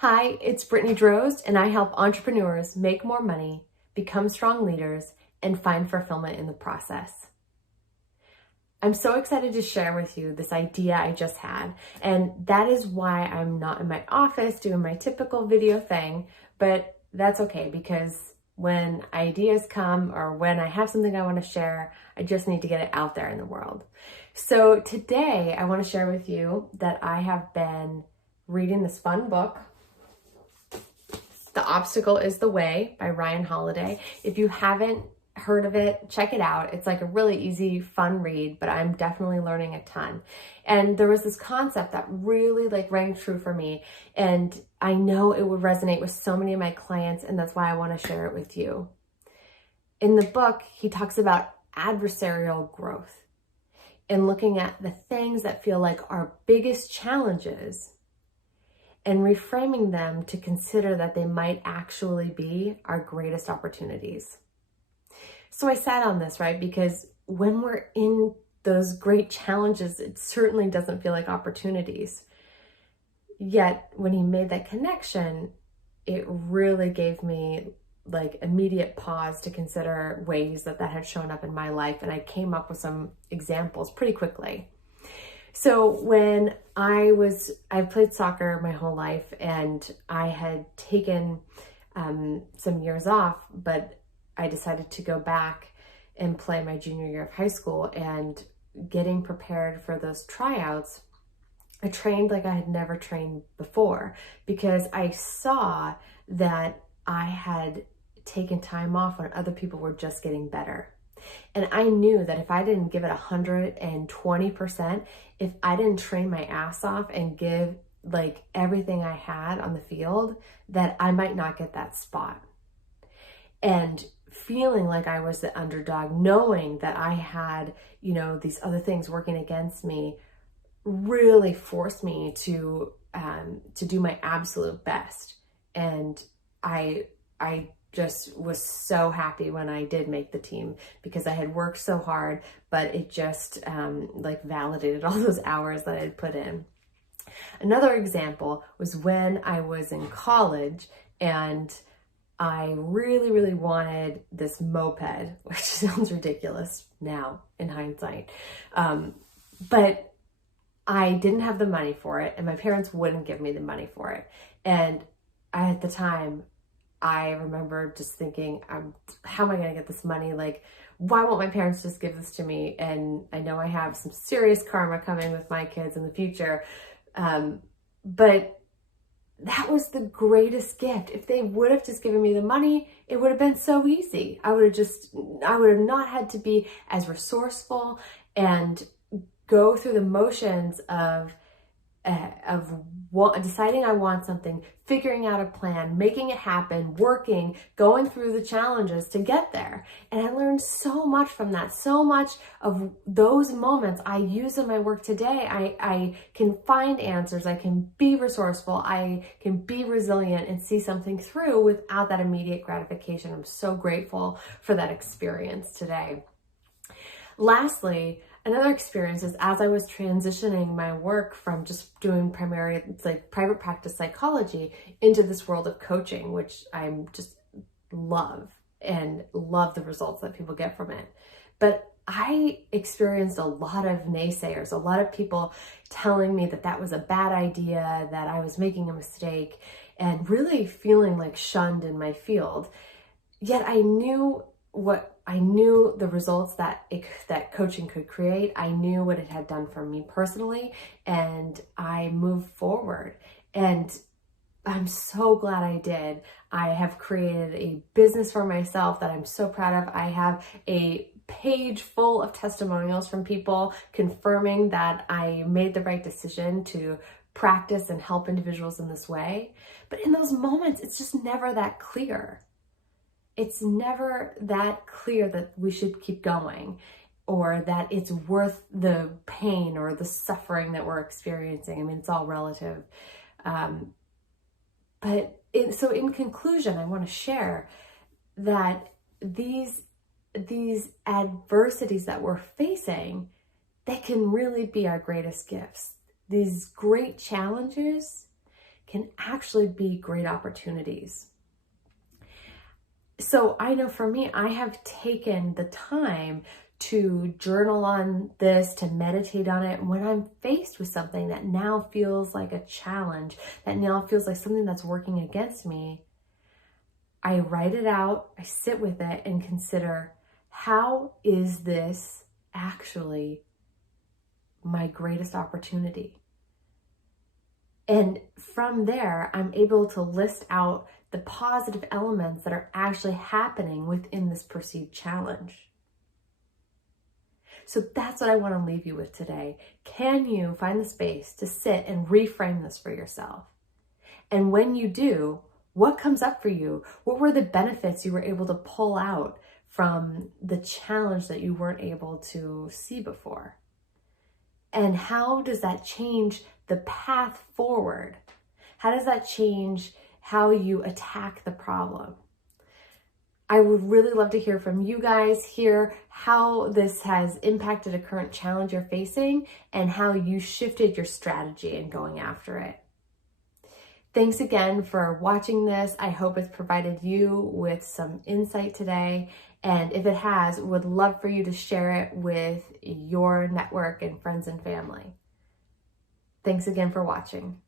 Hi, it's Brittany Drost, and I help entrepreneurs make more money, become strong leaders, and find fulfillment in the process. I'm so excited to share with you this idea I just had, and that is why I'm not in my office doing my typical video thing, but that's okay because when ideas come or when I have something I want to share, I just need to get it out there in the world. So today I want to share with you that I have been reading this fun book, The Obstacle is the Way by Ryan Holiday. If you haven't heard of it, check it out. It's like a really easy, fun read, but I'm definitely learning a ton. And there was this concept that really rang true for me. And I know it would resonate with so many of my clients, and that's why I want to share it with you. In the book, he talks about adversarial growth and looking at the things that feel like our biggest challenges and reframing them to consider that they might actually be our greatest opportunities. So I sat on this, right? Because when we're in those great challenges, it certainly doesn't feel like opportunities. Yet when he made that connection, it really gave me immediate pause to consider ways that had shown up in my life. And I came up with some examples pretty quickly. So when I played soccer my whole life, and I had taken some years off, but I decided to go back and play my junior year of high school. And getting prepared for those tryouts, I trained like I had never trained before because I saw that I had taken time off when other people were just getting better. And I knew that if I didn't give it 120%, if I didn't train my ass off and give everything I had on the field, that I might not get that spot. And feeling like I was the underdog, knowing that I had, these other things working against me, really forced me to do my absolute best. And I just was so happy when I did make the team because I had worked so hard, but it just validated all those hours that I had put in. Another example was when I was in college and I really, really wanted this moped, which sounds ridiculous now in hindsight. But I didn't have the money for it, and my parents wouldn't give me the money for it. And at the time, I remember just thinking, how am I going to get this money? Why won't my parents just give this to me? And I know I have some serious karma coming with my kids in the future. But that was the greatest gift. If they would have just given me the money, it would have been so easy. I would have not had to be as resourceful and go through the motions of deciding I want something, figuring out a plan, making it happen, working, going through the challenges to get there. And I learned so much from that. So much of those moments I use in my work today. I can find answers. I can be resourceful. I can be resilient and see something through without that immediate gratification. I'm so grateful for that experience today. Lastly, another experience is as I was transitioning my work from just doing primarily private practice psychology into this world of coaching, which I just love and love the results that people get from it. But I experienced a lot of naysayers, a lot of people telling me that was a bad idea, that I was making a mistake, and really feeling shunned in my field. Yet I knew the results that coaching could create. I knew what it had done for me personally, and I moved forward. And I'm so glad I did. I have created a business for myself that I'm so proud of. I have a page full of testimonials from people confirming that I made the right decision to practice and help individuals in this way. But in those moments, it's just never that clear. It's never that clear that we should keep going or that it's worth the pain or the suffering that we're experiencing. I mean, it's all relative. So in conclusion, I want to share that these adversities that we're facing, they can really be our greatest gifts. These great challenges can actually be great opportunities. So I know for me, I have taken the time to journal on this, to meditate on it. When I'm faced with something that now feels like a challenge, that now feels like something that's working against me, I write it out, I sit with it and consider, how is this actually my greatest opportunity? And from there, I'm able to list out the positive elements that are actually happening within this perceived challenge. So that's what I want to leave you with today. Can you find the space to sit and reframe this for yourself? And when you do, what comes up for you? What were the benefits you were able to pull out from the challenge that you weren't able to see before? And how does that change the path forward? How does that change how you attack the problem? I would really love to hear from you guys, hear how this has impacted a current challenge you're facing and how you shifted your strategy in going after it. Thanks again for watching this. I hope it's provided you with some insight today. And if it has, would love for you to share it with your network and friends and family. Thanks again for watching.